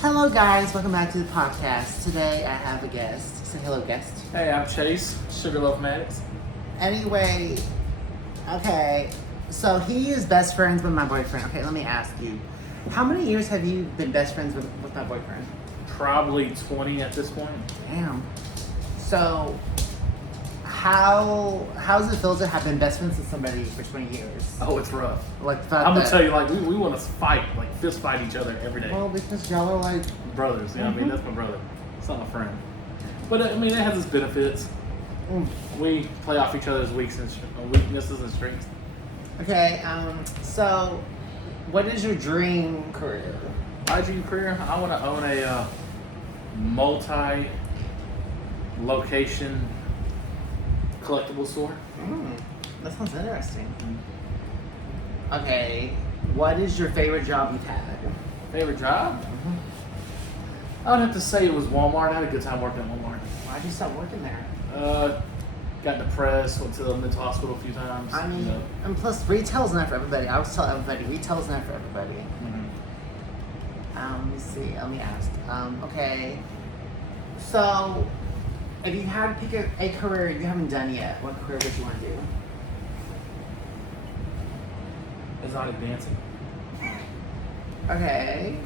Hello, guys. Welcome back to the podcast. Today, I have a guest. Say hello, guest. Hey, I'm Chase, Sugarloaf Maddox. Anyway, okay. So he is best friends with my boyfriend. Okay, let me ask you. How many years have you been best friends with my boyfriend? Probably 20 at this point. Damn. So, how does it feel to have been best friends with somebody for 20 years? Oh, it's rough. Like, the fact I'm gonna that- tell you, like, we want to fight, like, fist fight each other every day. Well, because y'all are like... Brothers, you know what I mean? That's my brother. It's not my friend. But, I mean, it has its benefits. We play off each other's weaknesses and strengths. Okay, so, what is your dream career? My dream career, I want to own a multi-location collectible store. That sounds interesting. Okay, what is your favorite job you've had? Favorite job? I would have to say it was Walmart. I had a good time working at Walmart. Why'd you stop working there? Got depressed, went to the mental hospital a few times. I mean, you know. and plus retail's not for everybody. I always tell everybody, retail's not for everybody. Let me see, let me ask. Okay, so if you had to pick a career you haven't done yet, what career would you want to do? Exotic dancing. Okay.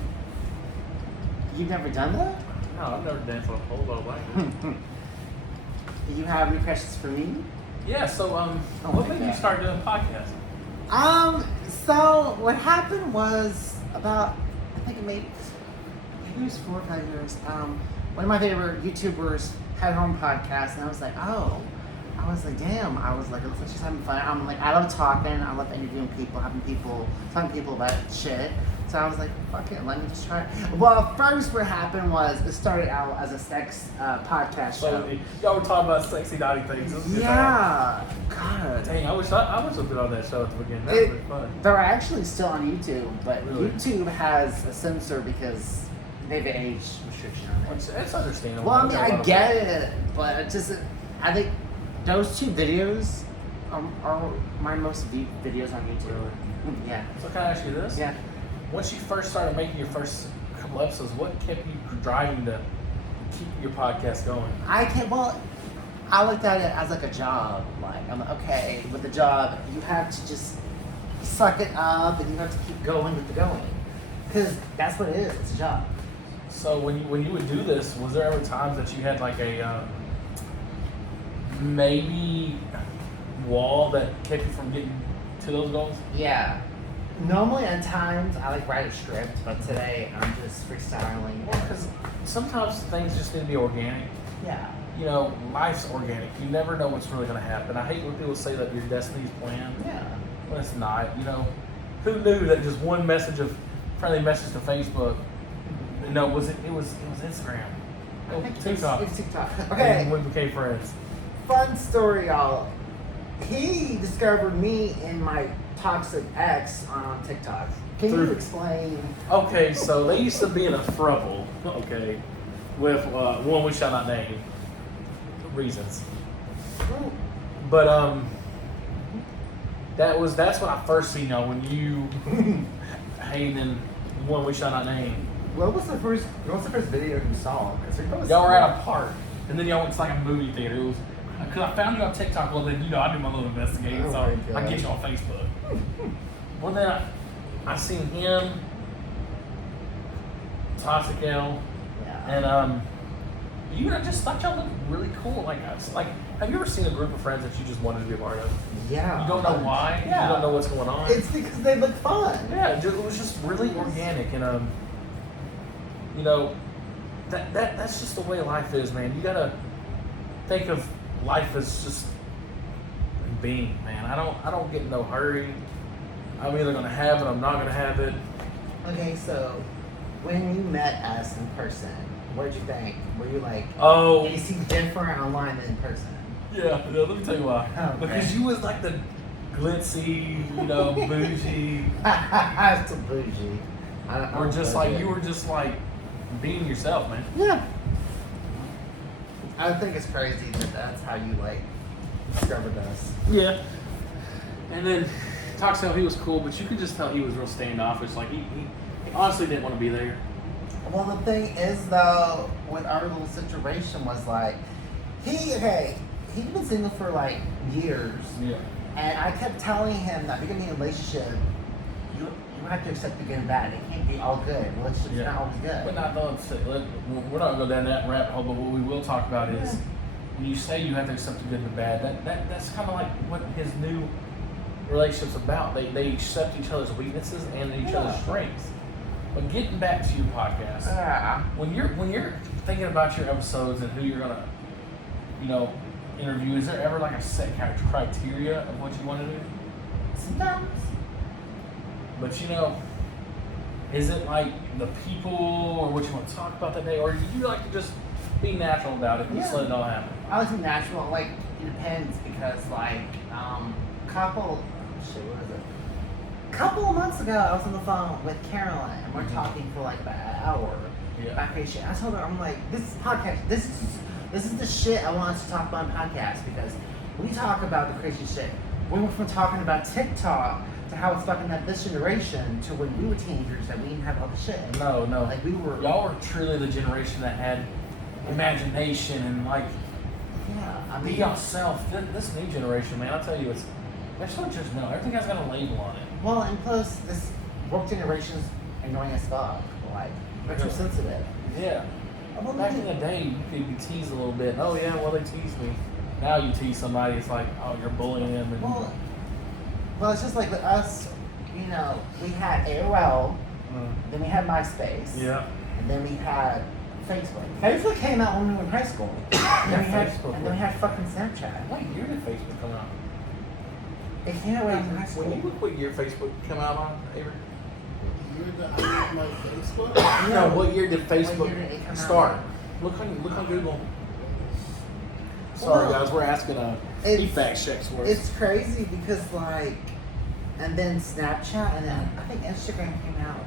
You've never done that? No, I've never danced on a pole boat language. Do you have any questions for me? Yeah, so what made you start doing podcasts? So what happened was about, I think maybe it was 4 or 5 years. One of my favorite YouTubers had her own podcast, and I was like, damn. I was like, let's just having fun. I'm like, I love talking. I love interviewing people, talking to people about shit. So I was like, fuck it, let me just try it. Well, first what happened was it started out as a sex podcast show. So y'all were talking about sexy naughty things. This was a good time. Yeah, God. Dang, I wish I've been on that show at the beginning. That would be fun. They're actually still on YouTube, but Really? YouTube has a censor because they have an age restriction on it. It's understandable. Well, I mean, There's a lot I of- get it, but it just, I think those 2 videos are my most viewed videos on YouTube. Really? Yeah. So can I ask you this? Yeah. Once you first started making your first couple episodes, what kept you driving to keep your podcast going? I looked at it as like a job. Like, I'm like, okay, with the job, you have to just suck it up and you have to keep going with the going. Because that's what it is, it's a job. So when you would do this, was there ever times that you had like a maybe wall that kept you from getting to those goals? Yeah. Normally, at times, I like write a script, but today I'm just freestyling. Because sometimes things just need to be organic. Yeah. You know, life's organic. You never know what's really going to happen. I hate when people say that your destiny's planned Yeah. when it's not. You know, who knew that just one friendly message to Facebook? No, it was Instagram. I think TikTok. It's TikTok. Okay. And we became friends. Fun story, y'all. He discovered me and my toxic ex on TikTok. Can you explain? Okay, so they used to be in a throuple, okay, with one we shall not name reasons. But that's when I first seen y'all, when you hating one we shall not name. What was the first video you saw? Y'all were at a park, and then y'all went to like a movie theater. It was because I found you on TikTok. Well, then I do my little investigating, Oh so my God. I get you on Facebook. Well, then I seen him, Toxic L, Yeah. and I just thought y'all looked really cool. Like, have you ever seen a group of friends that you just wanted to be a part of? Yeah. You don't know why. Yeah. You don't know what's going on. It's because they look fun. Yeah, it was just really organic, and you know, that's just the way life is, man. You gotta think of life as just being, man. I don't get in no hurry. I'm either gonna have it, I'm not gonna have it. Okay, so when you met us in person, what did you think? Were you like, Oh, you seem different online than in person? yeah. Let me tell you why. Okay. Because you was like the glitzy, bougie, I'm still bougie. or just like you were just like being yourself, man. Yeah. I think it's crazy that that's how you like discovered us. Yeah. And then Tobyshow, he was cool, but you could just tell he was real standoffish. Like he honestly didn't want to be there. Well, the thing is, though, with our little situation was like, he'd been single for like years. Yeah. And I kept telling him that beginning of a relationship, you have to accept the good and bad. It can't be all good. Relationship's not always good. We're not going to go down that rabbit hole, but what we will talk about is when you say you have to accept the good and the bad, that's kind of like what his new relationship's about. They accept each other's weaknesses and each other's strengths. But getting back to your podcast, when you're thinking about your episodes and who you're gonna, interview, is there ever like a set kind of criteria of what you want to do? Sometimes. But is it like the people or what you want to talk about that day, or do you like to just be natural about it and just let it all happen? I like to be natural. Like, it depends because couple of months ago, I was on the phone with Caroline, and we're talking for like about an hour about crazy shit. I told her, I'm like, this podcast, this is the shit I want us to talk about on podcast, because we talk about the crazy shit. We went from talking about TikTok to how it's fucking up this generation to when we were teenagers that we didn't have all the shit. No. Like, y'all were truly the generation that had imagination and like, be yourself. This new generation, man, I'll tell you, they're so judgmental. Everything has got a label on it. Well, and plus, this woke generation's annoying as fuck. Like, they're too sensitive. Yeah. Well, back in the day, you could be teased a little bit. Oh, yeah, well, they teased me. Now you tease somebody, it's like, oh, you're bullying them. And well, it's just like with us, we had AOL, then we had MySpace, and then we had Facebook. Facebook came out when we were in high school. and then we had fucking Snapchat. What year did Facebook come out? It came out when I was in high school. When you look what year Facebook come out on, Avery? What year did I get my Facebook? No, what year did Facebook start? Out? Look on Google. Sorry, guys, we're asking he fact checks for us. It's crazy because and then Snapchat, and then I think Instagram came out.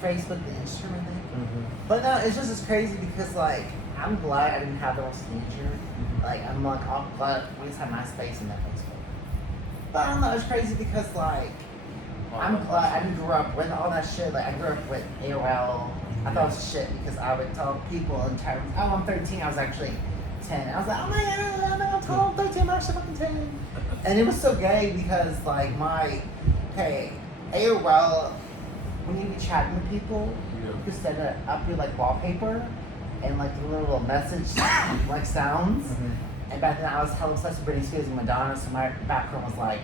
Facebook, the Instagram, I think. Mm-hmm. But no, it's just as crazy because I'm glad I didn't have the most teenager. I'm all glad we just had MySpace and then Facebook. But I don't know, it's crazy because I'm glad I didn't grow up with all that shit. Like, I grew up with AOL. I thought it was shit because I would tell people in terms, oh, I'm 13, I was actually 10. I was like, oh my god, I'm 12, 13, I'm actually fucking 10. And it was so gay because AOL, when you be chatting with people, you could set it up your wallpaper and the little message sounds. Mm-hmm. And back then I was hella obsessed with Britney Spears and Madonna, so my background was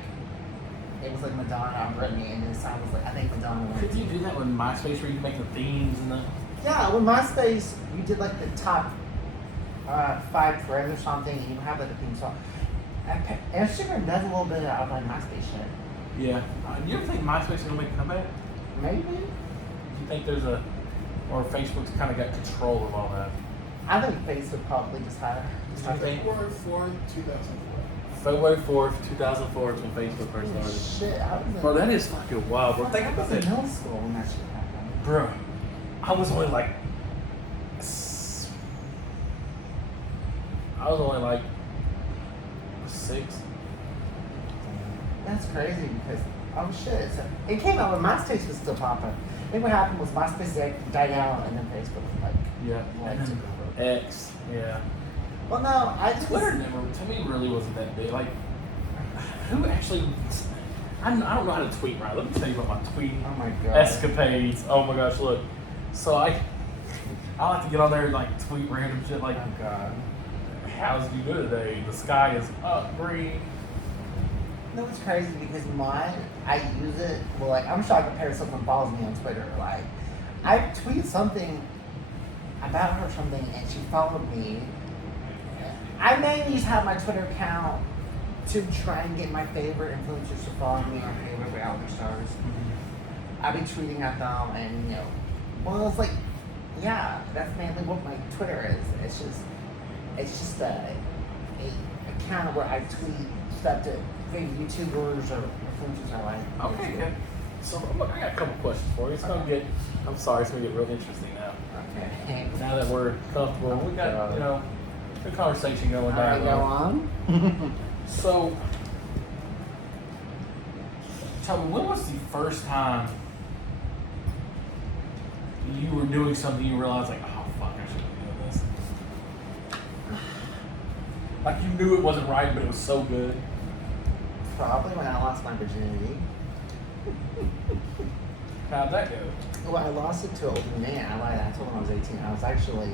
it was Madonna, Britney, and the sound was I think Madonna. Could you do that with MySpace where you could make the themes and the... Yeah, with MySpace, you did the top 5 friends or something, and you have a theme song. Instagram does a little bit of MySpace shit. Yeah. You ever think MySpace is going to make a comeback? Maybe. Do you think or Facebook's kind of got control of all that? I think Facebook probably just had February 4th, 2004. February 4th, 2004 is when Facebook first started. Shit, I was in... Bro, that is fucking wild, bro. Think about I was that. in middle school when that shit happened. Bro, I was only like 6. That's crazy because, oh shit, it came out when MySpace was still popping. I think what happened was MySpace died out and then Facebook was took over. X, yeah. Well, no, Twitter never, to me, really wasn't that big. Who actually, I don't know how to tweet right. Let me tell you about my tweeting escapades. Oh my gosh, look. So I like to get on there and tweet random shit oh god. How's you do today? The sky is up green. No, it's crazy because I use it, I'm shocked compared to someone follows me on Twitter. I tweeted something about her or something and she followed me. I mainly just have my Twitter account to try and get my favorite influencers to follow me or favorite reality stars. I'll be tweeting at them and, it's that's mainly what my Twitter is. It's just a account where I tweet stuff to favorite YouTubers or influencers I like. Okay, good. So I got a couple questions for you. It's gonna get real interesting now. Okay. Now that we're comfortable, we got good conversation going All right, down. go on. So, tell me, when was the first time you were doing something you realized like, oh fuck, I shouldn't be doing this? Like you knew it wasn't right, but it was so good. Probably when I lost my virginity. How'd that go? Well, I lost it to an older man. I lied. I told him I was 18. I was actually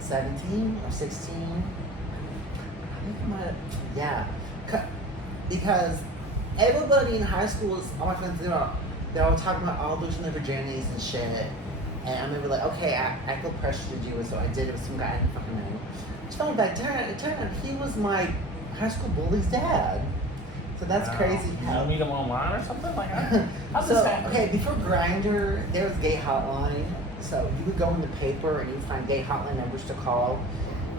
17 or 16. I think I might have, yeah. Because everybody in high school, all my friends, they're all talking about all losing their virginities and shit. And I remember like, okay, I feel pressure to do it, so I did it with some guy I didn't fucking know. Just found back, it turned out he was my high school bully's dad. So that's crazy. Did you meet him online or something? Like, how's this happen? Okay, before Grindr, there was gay hotline. So you would go in the paper and you'd find gay hotline numbers to call.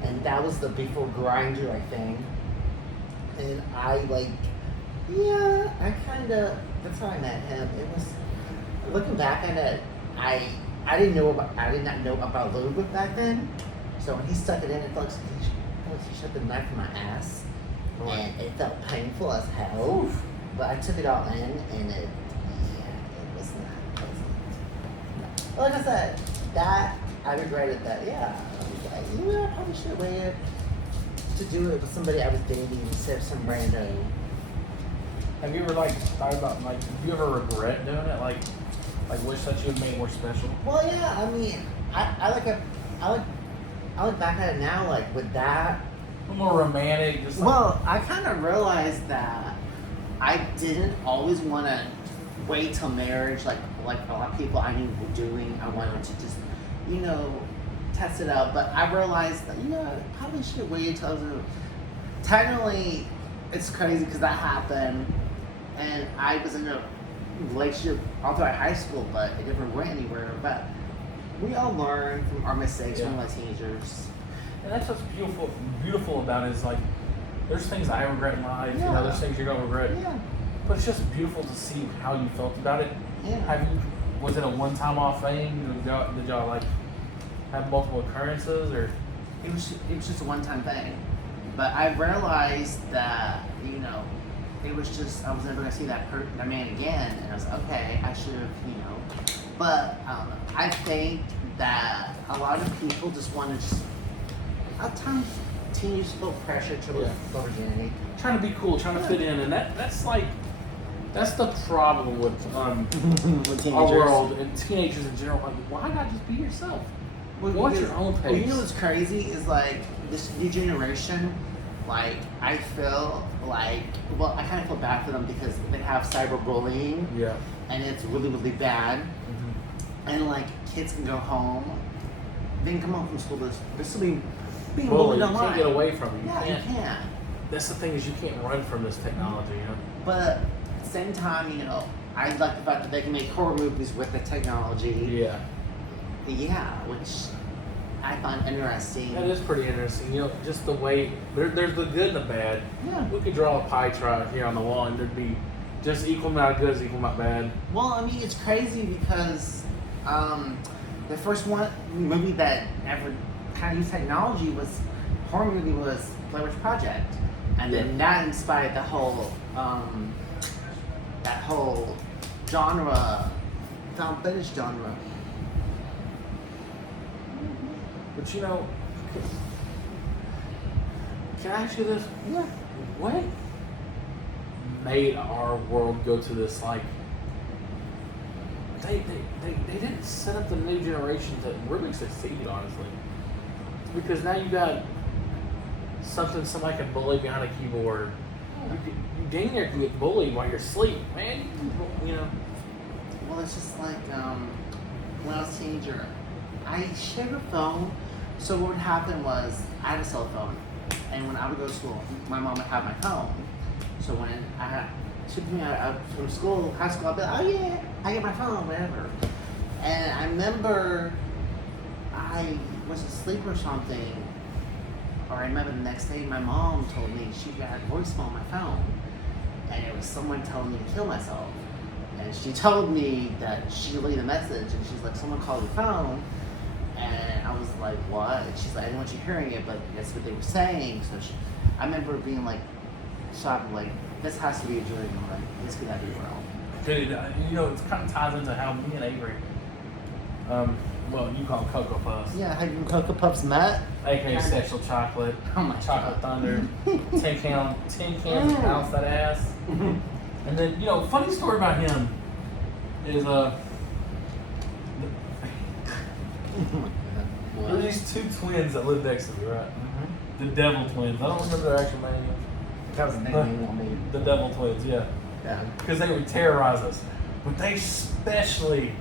And that was the before Grindr, I think. And I that's how I met him. It was, looking back at it, I did not know about lube back then. So when he stuck it in, it felt like he shoved the knife in my ass. And it felt painful as hell. Oof. But I took it all in, and it was not. No. Like I said, that I regretted that. Yeah, I was like, I probably should have waited to do it with somebody I was dating instead of some rando. Have you ever thought about do you ever regret doing it? Like wish that you had made more special? Well, yeah. I mean, I look back at it now, like with that. A little more romantic, just Well, I kind of realized that I didn't always want to wait till marriage, like a lot of people I knew were doing. I wanted to just, test it out. But I realized that, I probably should have waited till I was technically, it's crazy because that happened, and I was in a relationship all throughout high school, but it never went anywhere. But we all learn from our mistakes when we're teenagers. And that's what's beautiful about it is there's things I regret in life, there's things you don't regret. Yeah. But it's just beautiful to see how you felt about it. Yeah. Was it a one-time off thing? Did y'all have multiple occurrences, or? It was just a one-time thing. But I realized that, it was just, I was never going to see that man again. And I was like, okay, I should have, But I think that a lot of people just want to at times teenagers feel pressure to lose virginity. Trying to be cool, trying to fit in. And that's the problem with with our world and teenagers in general. Why not just be yourself? What's your own pace? What's crazy is this new generation, I feel I kind of feel bad for them because they have cyberbullying. Yeah. And it's really, really bad. Mm-hmm. And kids can go home, they can come home from school, they're still being bullied online. You can't get away from it. You can't. That's the thing is you can't run from this technology, But at the same time, I like the fact that they can make horror movies with the technology. Yeah. Yeah, which I find interesting. That is pretty interesting. Just the way there's the good and the bad. Yeah. We could draw a pie chart here on the wall, and there'd be just equal amount of good as equal amount of bad. Well, I mean, it's crazy because the first movie that ever kind of used technology was horror movie was Blair Witch Project, and then that inspired the whole genre, found fetish genre. But can I ask you this? Yeah. What made our world go to this they didn't set up the new generation to really succeed, honestly. Because now you got somebody can bully behind a keyboard. You dang near can get bullied while you're asleep, man. Well, it's just when I was a teenager, I shared a phone. So what would happen was I had a cell phone, and when I would go to school, my mom would have my phone. So when she took me out from school, high school, I'd be like, oh yeah, I get my phone, whatever. And I remember I was asleep or something, or I remember the next day my mom told me she got a voicemail on my phone, and it was someone telling me to kill myself. And she told me that she leave a message, and she's like, someone called your phone. And I was like, what? And she's like, I didn't want you hearing it, but that's what they were saying. So I remember being shocked, this has to be a dream. This could not be real. Dude, it kind of ties into how me and Avery Well, you call them Cocoa Puffs. Yeah, have you and Cocoa Puffs met? AKA Sexual Chocolate. Oh my Chocolate God. Thunder. 10 cans of bounce that ass. And then, funny story about him is there were these two twins that lived next to me, right? The Devil Twins. I don't remember their actual name. That was the name you want me. The Devil Twins, yeah. Yeah. Because they would terrorize us. But they especially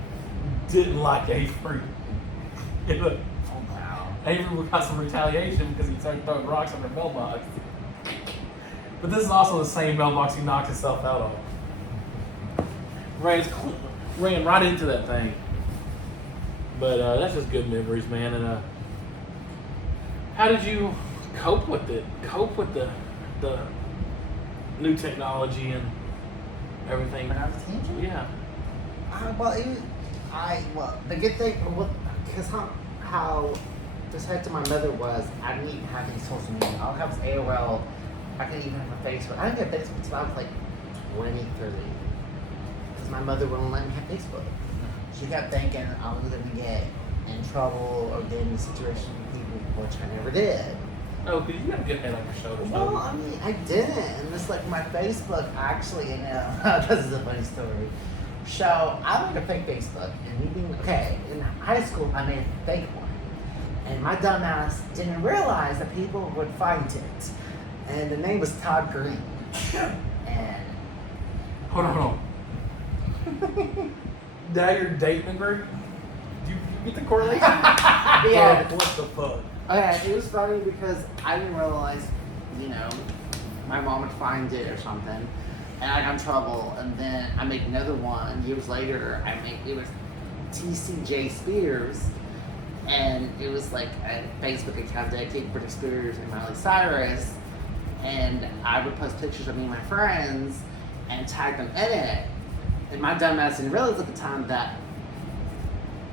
didn't like Avery. Oh wow. Avery got some retaliation because he started throwing rocks on their mailbox. But this is also the same mailbox he knocked himself out of. Ran right into that thing. But that's just good memories, man. And how did you cope with it? Cope with the new technology and everything? When I was a teenager? Yeah. The good thing, because how this had to my mother was, I didn't even have any social media. All I have was AOL. I couldn't even have a Facebook. I didn't get Facebook until I was like 23. Because my mother wouldn't let me have Facebook. She kept thinking I was going to get in trouble or get in a situation with people, which I never did. Oh, because you got to get head on your shoulders. Well, I mean, I didn't. And it's like my Facebook actually, this is a funny story. So I made a fake Facebook, and in high school I made a fake one, and my dumbass didn't realize that people would find it, and the name was Todd Green. And Hold on. Now you're dating a group? Do you get the correlation? Yeah. What the fuck? Okay, it was funny because I didn't realize, my mom would find it or something, and I got in trouble. And then I made another one years later. It was TCJ Spears, and it was like a Facebook account dedicated to Britney Spears and Miley Cyrus. And I would post pictures of me and my friends and tag them in it. And my dumbass didn't realize at the time that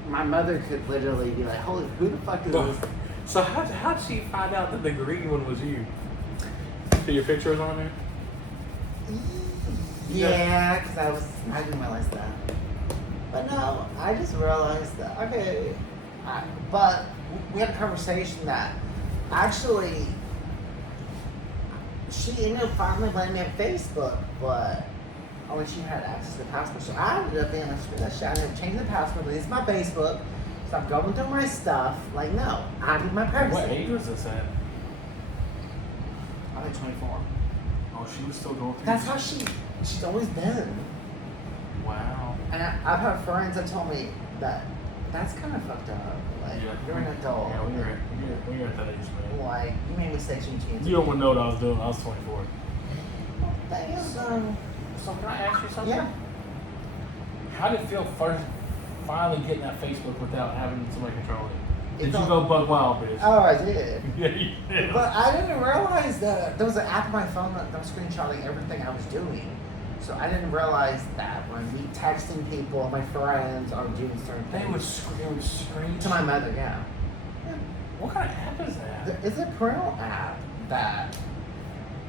my mother could literally be like, "Holy, who the fuck is this?" So how'd she find out that the green one was you? So your picture was on there? Yeah, because I didn't realize that. But no, I just realized that, okay. But we had a conversation that actually, she ended up finally letting me have Facebook, but only she had access to the password. So I ended up being like, screw that shit. I never changed the password, but it's my Facebook. Stop going through my stuff. Like, no, I need my privacy. What age was this at? I'm like 24. Oh, she was still going through That's how she's always been. Wow. And I've had friends that told me that that's kind of fucked up. Like, you're an adult. Yeah, when you're at that age, man. Like, you made mistakes when you changed. You don't want to know what I was doing. I was 24. Thanks. So can I ask you something? Yeah. How did it feel first finally getting that Facebook without having somebody control it? Did you felt- go bug wild, bitch? Oh, I did. Yeah, you did. But I didn't realize that there was an app on my phone that was screenshotting everything I was doing. So I didn't realize that when me texting people, my friends, or doing certain They would things. scream To my mother, yeah. What kind of app is that? It's a parental app that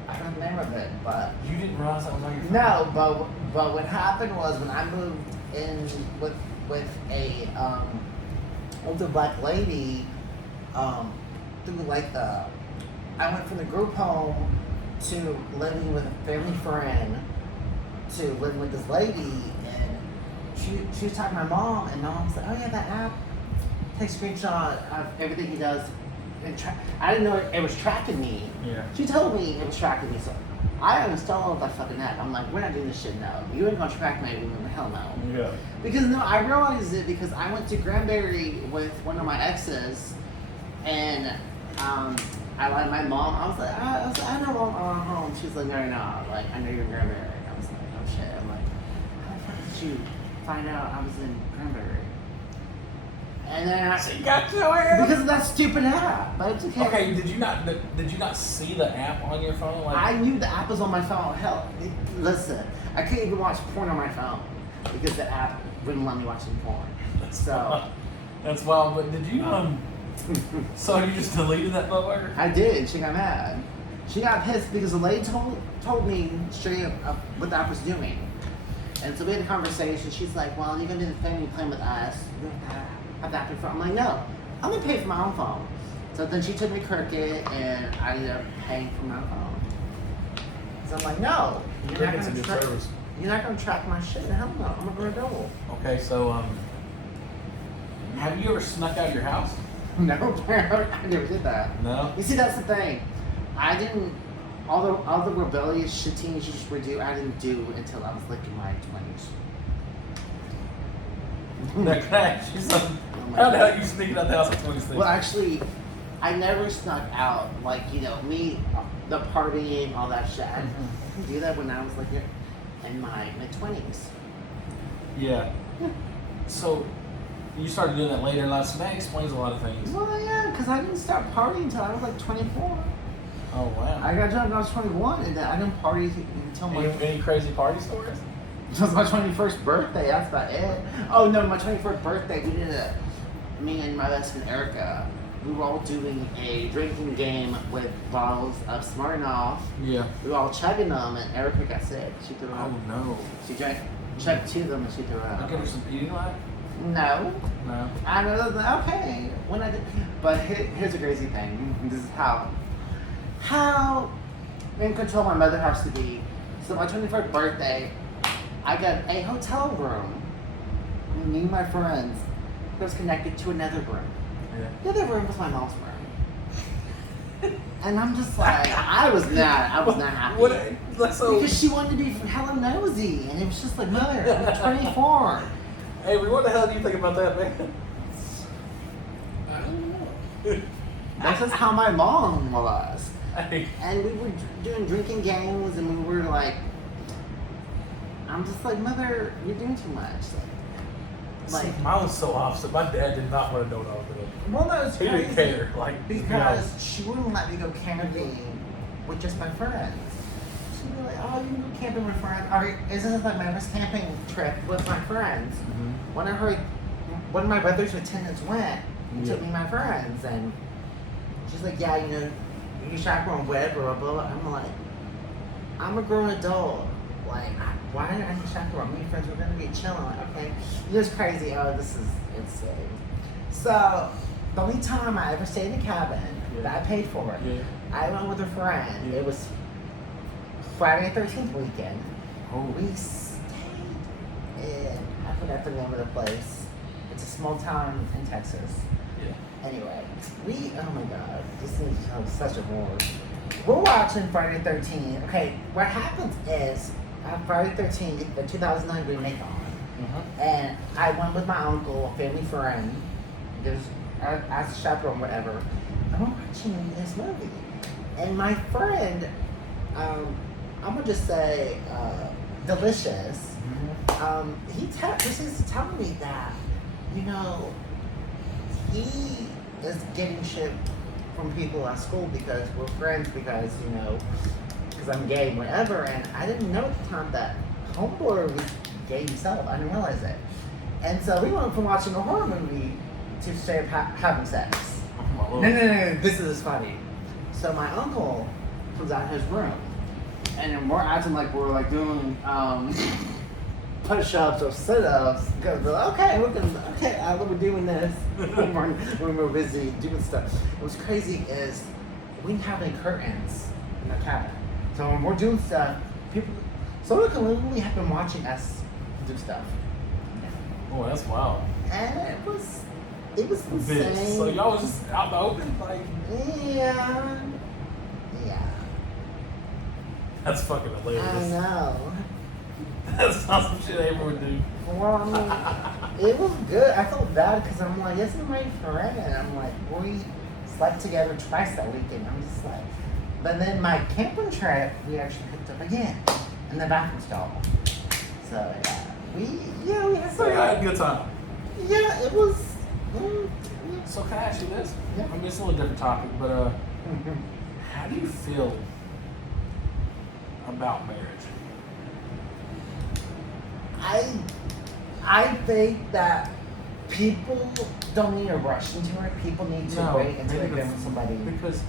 I don't remember it, but You didn't realize that was on your phone? no. But what happened was when I moved in with a older black lady, through like I went from the group home to living with a family friend to living with this lady, and she was talking to my mom, and mom was like, "Oh yeah, that app takes a screenshot of everything he does." And I didn't know it was tracking me. Yeah. She told me it was tracking me, so I installed that fucking app. I'm like, we're not doing this shit, no. You ain't gonna track me, hell no. Yeah. Because no, I realized it because I went to Granbury with one of my exes, and I lied to my mom. I was like, I know I'm home. She's like, no, you're not. Like, I know you're in Granbury. I was like, oh shit. I'm like, how the fuck did you find out I was in Granbury? And then So you got your ass. because of that stupid app. But it's okay. Okay, did you not see the app on your phone? Like, I knew the app was on my phone. Hell, listen, I couldn't even watch porn on my phone because the app wouldn't let me watch any porn. So that's wild. But did you So you just deleted that motherfucker? I did. She got mad. She got pissed because the lady told me straight up what the app was doing. And so we had a conversation. She's like, "Well, you're gonna do the thing you playing with us. You have to have that paid for. I'm like, no, I'm gonna pay for my own phone. So then she took me Cricket, and I ended up paying for my own phone. So I'm like, no, Cricket's a good service. you're not gonna track my shit. Hell no, I'm not gonna do. Okay, so have you ever snuck out of your house? No, I never did that. No. You see, that's the thing. I didn't. All the rebellious shit teenagers would do, I didn't do until I was like in my 20s. Now, can I ask you something? Oh my How the God. hell you sneaking out the house at 26? Well, actually, I never snuck out. Like, me, the partying, all that shit. I didn't do that when I was like in my mid-20s. Yeah. So you started doing that later in life, so that explains a lot of things. Well, yeah, because I didn't start partying until I was like 24. Oh wow. I got drunk when I was 21, and then I didn't party until my. Any crazy party stories? It was my 21st birthday. That's about it. Oh no, my 21st birthday. We did me and my best friend Erica. We were all doing a drinking game with bottles of Smirnoff. Yeah. We were all chugging them, and Erica got sick. She threw up. Oh no. She chugged 2 of them, and she threw up. I give her some eating life? No. No. I know. Okay. When I did, but here's the crazy thing. This is how in control my mother has to be. So my 21st birthday, I got a hotel room. Me and my friends was connected to another room. Yeah. The other room was my mom's room. And I'm just like, I was not happy. So, Because she wanted to be hella nosy, and it was just like, mother, I'm 24. hey, what the hell do you think about that, man? I don't know. That's just how my mom was. Hey. And we were doing drinking games, and we were like, I'm just like, mother, you're doing too much. See, mine was so opposite. My dad did not want to know what I was doing. Well, no, it's He crazy. didn't care. Like, Because she wouldn't let me go camping with just my friends. She'd be like, oh, you can go camping with friends. Or isn't this like my first camping trip with my friends? Mm-hmm. When I heard one of my brother's attendants went, he took me and my friends, and she's like, yeah, you chaperone whatever, blah, blah, blah. I'm like, I'm a grown adult. Like, why didn't I chaperone? Me and friends were gonna be chilling. Like, okay, it was crazy. Oh, this is insane. So, the only time I ever stayed in a cabin that I paid for, I went with a friend. Yeah. It was Friday the 13th weekend. Oh. We stayed in, I forgot the name of the place. It's a small town in Texas. Yeah. Anyway, oh my God, this is such a war. We're watching Friday the 13th. Okay, what happens is, Friday the 13th, the 2009 remake on. Mm-hmm. And I went with my uncle, a family friend, as a chaperone, whatever. And we're watching this movie. And my friend, I'm gonna just say, Delicious, this is telling me that, he is getting shit from people at school because we're friends, because I'm gay, whatever. And I didn't know at the time that homeboy was gay himself. I didn't realize it. And so we went from watching a horror movie to straight up having sex. Oh, No, this is funny. So my uncle comes out of his room, and then we're acting like we're like doing push-ups or sit-ups, because we're like, we're doing this when we're busy doing stuff. What's crazy is we didn't have any curtains in the cabin, so when we're doing stuff, someone can literally have been watching us do stuff. Oh, that's wild. And it was insane. Bitch. So y'all was just out in the open, like. Yeah. That's fucking hilarious. I know. That's not some shit I ever would do. Well, I mean, it was good. I felt bad because I'm like, this is my friend. And I'm like, we slept together twice that weekend. I'm just like, but then my camping trip, we actually hooked up again in the bathroom stall. So we had So you had a good time. Yeah, it was. So can I ask you this? Yeah. I mean, it's a little different topic, but how do you feel about marriage? I think that people don't need to rush into it. People need to wait until they've been with somebody. Because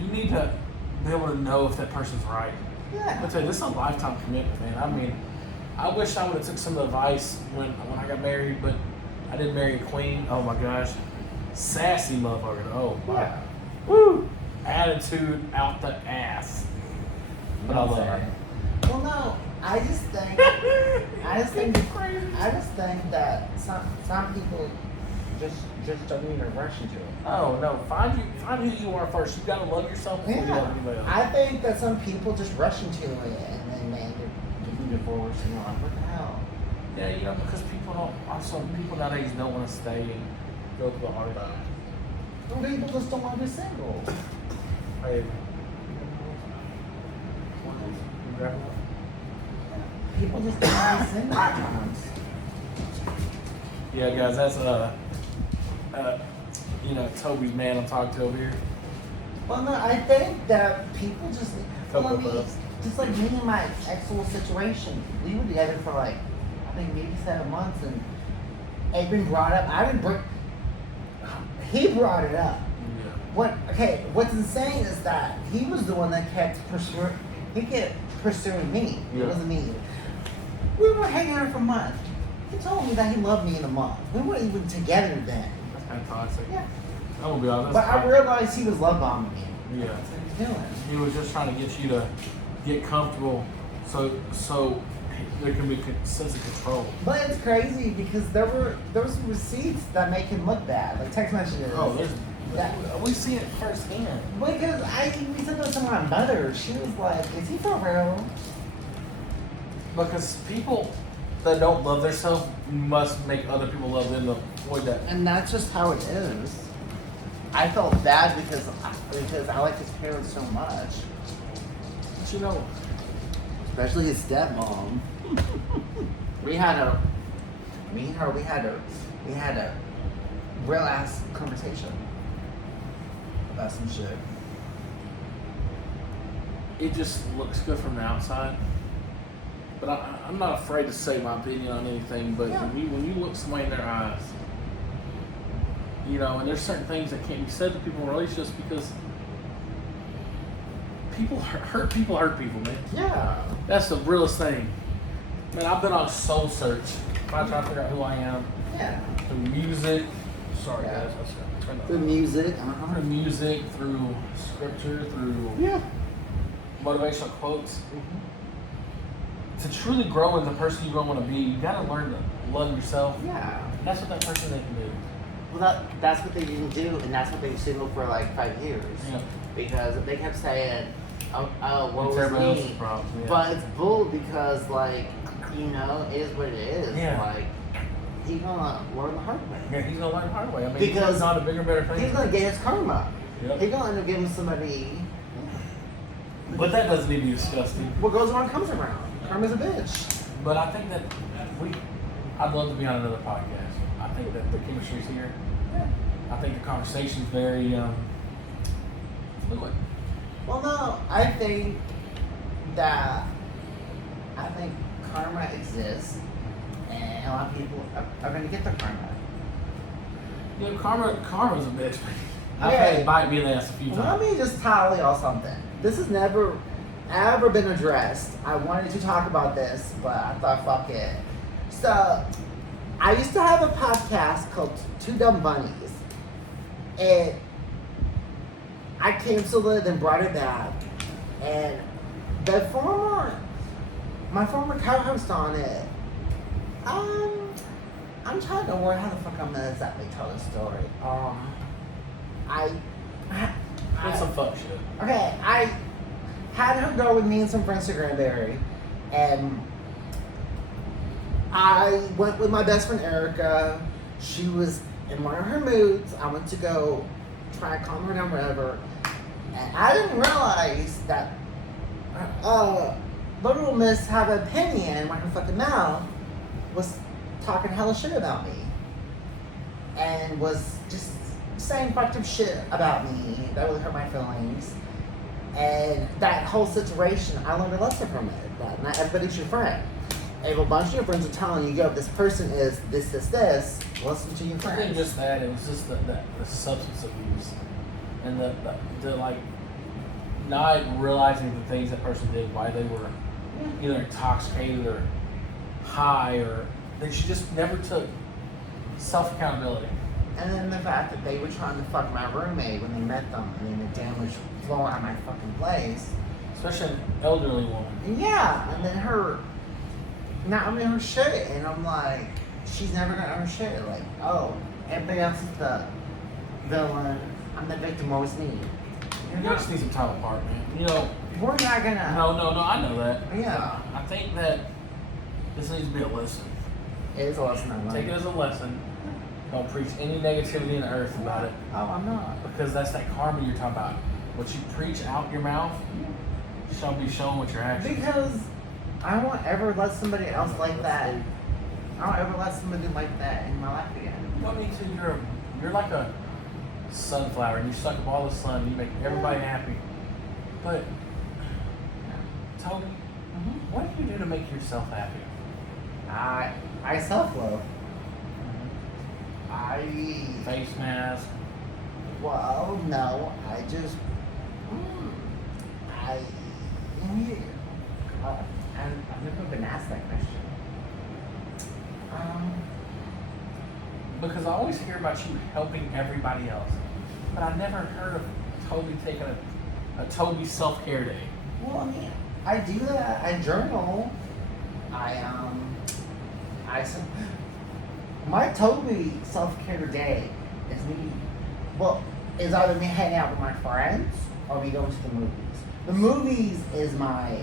you need to be able to know if that person's right. Yeah. I tell you, this is a lifetime commitment, man. I mean, I wish I would have took some advice when I got married, but I did marry a queen. Oh my gosh, sassy motherfucker. Oh my, Yeah. woo, attitude out the ass. But I love her. Well, no, I just think that some people just don't need to rush into it. Oh no, find who you are first. You gotta love yourself before you love anybody else. I think that some people just rush into it and then man, they're getting divorced and you're like, what the hell? Yeah, you know, because people nowadays don't want to stay and go through the hard times. Some people just don't want to be single. Hey, People just don't want to be single sometimes. yeah, guys, that's you know, Toby's man I'm talking to over here. Well, no, I think that people just, Cocoa I mean, Puffs. just like me and my ex-little situation, we were together for like, I think maybe 7 months, and it been brought up. He brought it up. Yeah. What's insane is that he was the one that kept pursuing me. Yeah. It wasn't me. We were hanging out for a month. He told me that he loved me in a month. We weren't even together then. That's kind of toxic. Yeah. I'm gonna be honest. But I realized he was love bombing me. Yeah. That's what he was doing. He was just trying to get you to get comfortable, so there can be a sense of control. But it's crazy because there were some receipts that make him look bad, like text messages. Oh, that, we see it firsthand. because we sent those to my mother. She was like, "Is he for real?" Because people that don't love themselves must make other people love them to avoid that. And that's just how it is. I felt bad because I liked his parents so much, But you know, especially his stepmom. we had a real ass conversation about some shit. it just looks good from the outside. But I'm not afraid to say my opinion on anything. But Yeah. when you look somebody in their eyes, you know, and there's certain things that can't be said to people in relationships because people hurt people, man. Yeah. That's the realest thing. Man, I've been on a soul search. Trying to figure out who I am Yeah. through music. Sorry, Yeah. guys. I turned The music. Uh-huh. through music, through scripture, through Yeah. motivational quotes. Mm-hmm. To truly grow into the person you want to be, you gotta learn to love yourself. Yeah. And that's what that person they can do. Well, that's what they didn't do, and that's what they were single for like 5 years. Yeah. Because they kept saying, "Oh, what It's was everybody else's me?" problem. Yeah. But it's bull because, like, you know, it is what it is. Yeah. Like, he's gonna learn the hard way. Yeah, he's gonna learn the hard way. I mean, Because he's on to bigger, better things. He's gonna get his karma. Yep. He's gonna end up giving somebody. But that doesn't need to be disgusting. What goes around comes around. Karma's a bitch. But I think that I'd love to be on another podcast. I think that the chemistry's here. Yeah. I think the conversation's very fluid. Well, no, I think karma exists, and a lot of people are going to get their karma. You know, karma's a bitch. I've Yeah. had it bite me in the ass a few Let times. me just tell y'all something. This has never ever been addressed. I wanted to talk about this, but I thought, fuck it. So, I used to have a podcast called Two Dumb Bunnies, and I canceled it and brought it back. And my former co-host on it, I'm trying to work how the fuck I'm gonna exactly tell this story. It's some fuck shit. Okay, I had her go with me and some friends to Granbury, and I went with my best friend Erica. She was in one of her moods. I went to go try to calm her down, whatever. And I didn't realize that little Miss Have an Opinion, when her fucking mouth, was talking hella shit about me. And was just saying fucked up shit about me that really hurt my feelings. And that whole situation, I learned a lesson from it. That not everybody's your friend. If a bunch of your friends are telling you, yo, this person is this, listen to your I think friends. just that, it was just the substance abuse. And the like, not realizing the things that person did, why they were either intoxicated or high, or that she just never took Self-accountability. And then the fact that they were trying to fuck my roommate when they met them, and then the damaged floor at my fucking place. Especially an elderly woman. And yeah, and then her not owning her shit, and I'm like, she's never gonna own her shit. Like, oh, everybody else is the villain. I'm the victim. Always me. You just need some time apart, man. You know. We're not gonna. No, I know that. Yeah. I think that this needs to be a lesson. It is a lesson I learned. Take it as a lesson. Don't preach any negativity in the earth about it. Oh, I'm not. Because that's that karma you're talking about. What you preach out your mouth shall be shown with your actions. Because I won't ever let somebody else like that. I don't ever let somebody like that in my life again. Well, me too. You're like a sunflower, and you suck up all the sun. You make everybody happy. But Toby, what do you do to make yourself happy? I self-love. Face mask. Well, no, I just, I've never been asked that question. Because I always hear about you helping everybody else, but I never heard of Toby taking a Toby self-care day. Well, I mean, I do that. I journal. My Toby self-care day is me. Well, is either me hanging out with my friends or me going to the movies. The movies is my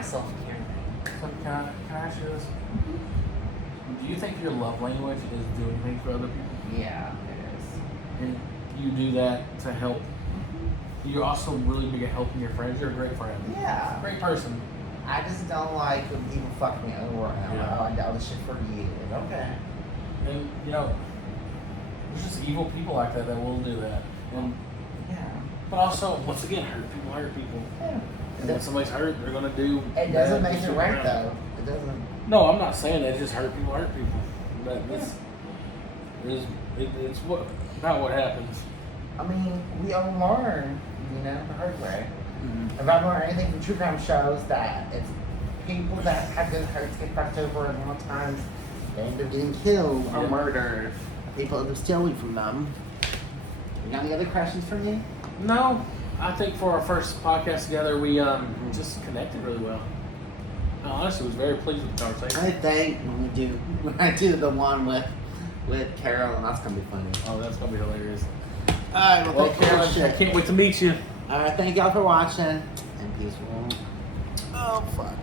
self-care day. So can I ask you this? Do you think your love language is doing things for other people? Yeah, it is. And you do that to help. You're also really big at helping your friends. You're a great friend. Yeah. Great person. I just don't like when people fuck me over and I'm like, oh, I did all this shit for you. Like, okay. And you know, there's just evil people like that will do that. And Yeah. but also, once again, hurt people. Yeah. And when somebody's hurt, they're gonna do. It doesn't bad make it shit right around. though. It doesn't. No, I'm not saying that. It's just hurt people. But it's about what happens. I mean, we all learn, the hard way. If I learn anything from true crime shows, that it's people that have good hearts get fucked over, and a lot of times they end up getting killed or murdered. People end up stealing from them. You got any other questions for me? No, I think for our first podcast together, we just connected really well. I honestly was very pleased with the conversation. I think when I do the one with Carol, and that's gonna be funny. Oh, that's gonna be hilarious. All right, well, thank you for Carolyn, I watching. can't wait to meet you. All right, thank y'all for watching, and peace. Oh fuck.